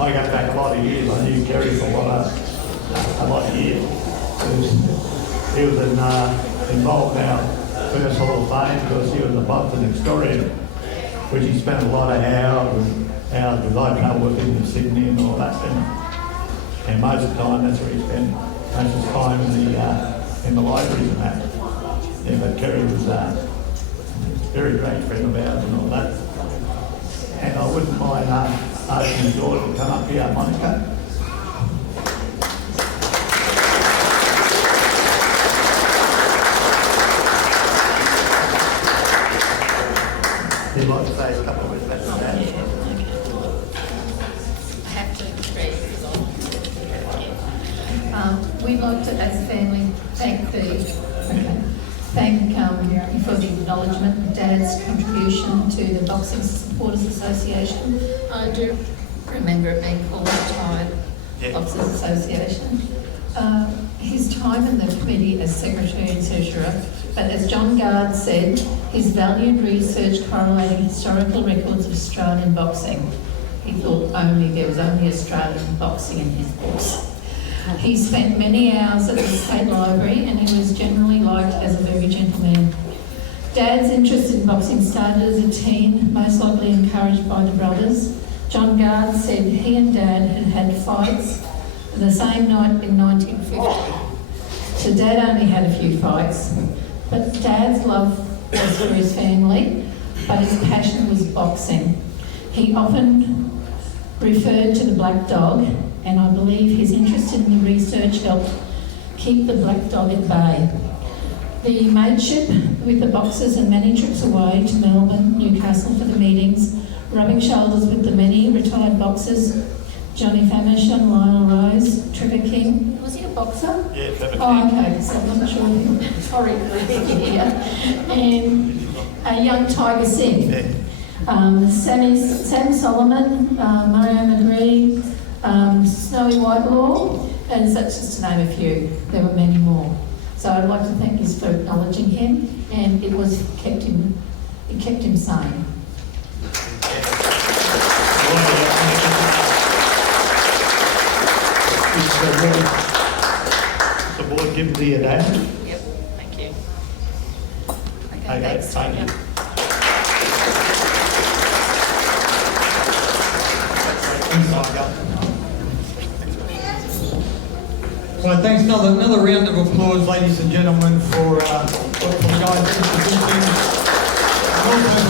I go back a lot of years. I knew Kerry for a lot of years. He was involved in our first Hall of Fame because he was a Boston historian, which he spent a lot of hours because I travel with him to Sydney and all that. And most of the time, that's where he spent most of his time in the libraries and that. Yeah, but Kerry was a very great friend of ours and all that. And I wouldn't mind asking George to come up here, Monica. He'd like to say a couple of words about that. I have to agree. We'd like to, as a family, thank you for the acknowledgement of Dad's contribution to the Boxing Supporters Association. I do remember it being called the Tired Boxers Association. His time in the committee as Secretary and Treasurer, but as John Gard said, his valued research correlating historical records of Australian boxing. He thought there was only Australian boxing in his books. He spent many hours at the State Library and he was generally liked as a very gentleman. Dad's interest in boxing started as a teen, most likely encouraged by the brothers. John Gard said he and Dad had had fights the same night in 1950. So Dad only had a few fights, but Dad's love was for his family, but his passion was boxing. He often referred to the black dog, and I believe his interest in the research helped keep the black dog at bay. The mateship with the boxers and many trips away to Melbourne, Newcastle for the meetings, rubbing shoulders with the many retired boxers, Johnny Famish and Lionel Rose, Trevor King. Was he a boxer? Yeah, Trevor King. Oh, okay, so I'm not sure. Sorry. Yeah. And a young Tiger Singh. Yeah. Sam Solomon, Mario McGree, Snowy Whitelaw, and that's just to name a few. There were many more. So I'd like to thank you for acknowledging him, and it kept him sane. The board give the name. Yep, thank you. Okay, thank you. Right, thanks. Another round of applause, ladies and gentlemen, for the guys introducing. And also